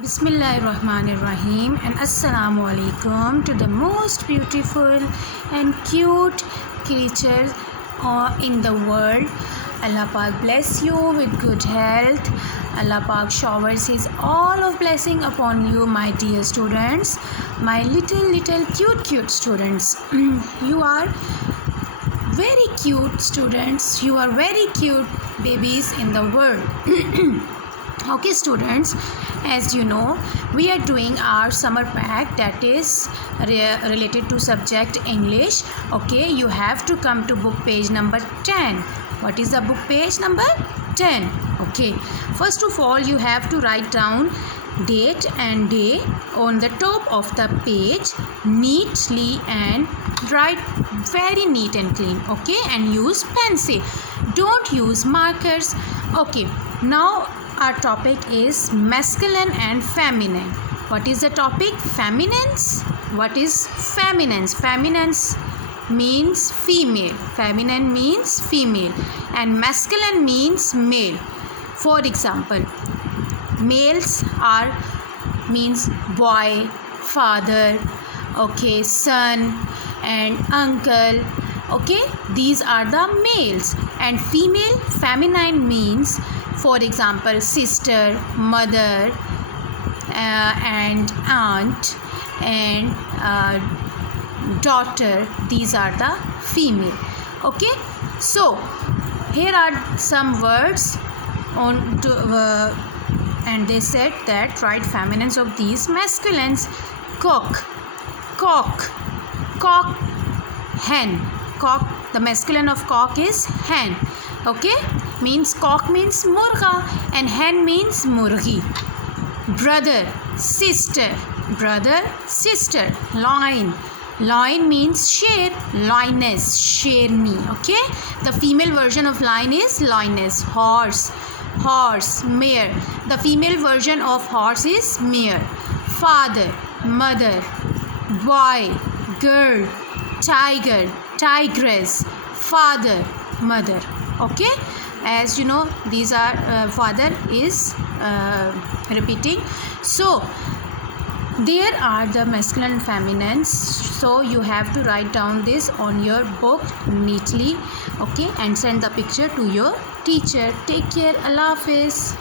Bismillahirrahmanirrahim and Assalamu alaikum to the most beautiful and cute creature in the world. Allah Pak bless you with good health. Allah Pak showers His all of blessing upon you, my dear students, my little cute students. You are very cute students. You are very cute babies in the world. Okay students, as you know, we are doing our summer pack that is related to subject English. Okay, you have to come to book page number 10. What is the book page number 10? Okay, first of all you have to write down date and day on the top of the page neatly and write very neat and clean. Okay, and use pencil, don't use markers. Okay, now our topic is masculine and feminine. What is the topic? Feminines. What is feminines? Feminines means female. Feminine means female and masculine means male. For example, males are means boy, father, okay, son and uncle. Okay, these are the males. And female, feminine means, for example, sister, mother, and aunt and daughter. These are the female. Okay, so here are some words on to, and they said that write feminines of these masculines. Cock, cock, cock, hen. Cock, the masculine of cock is hen. Okay, means cock means murga and hen means murgi. Brother, sister, brother, sister. Loin, loin means share. Lioness, sherni. Okay, the female version of lion is lioness. Horse, horse, mare. The female version of horse is mare. Father, mother, boy, girl, tiger, tigress, father, mother. Okay, as you know, these are father is repeating. So there are the masculine and feminines, so you have to write down this on your book neatly. Okay, and send the picture to your teacher. Take care. Allah Hafiz.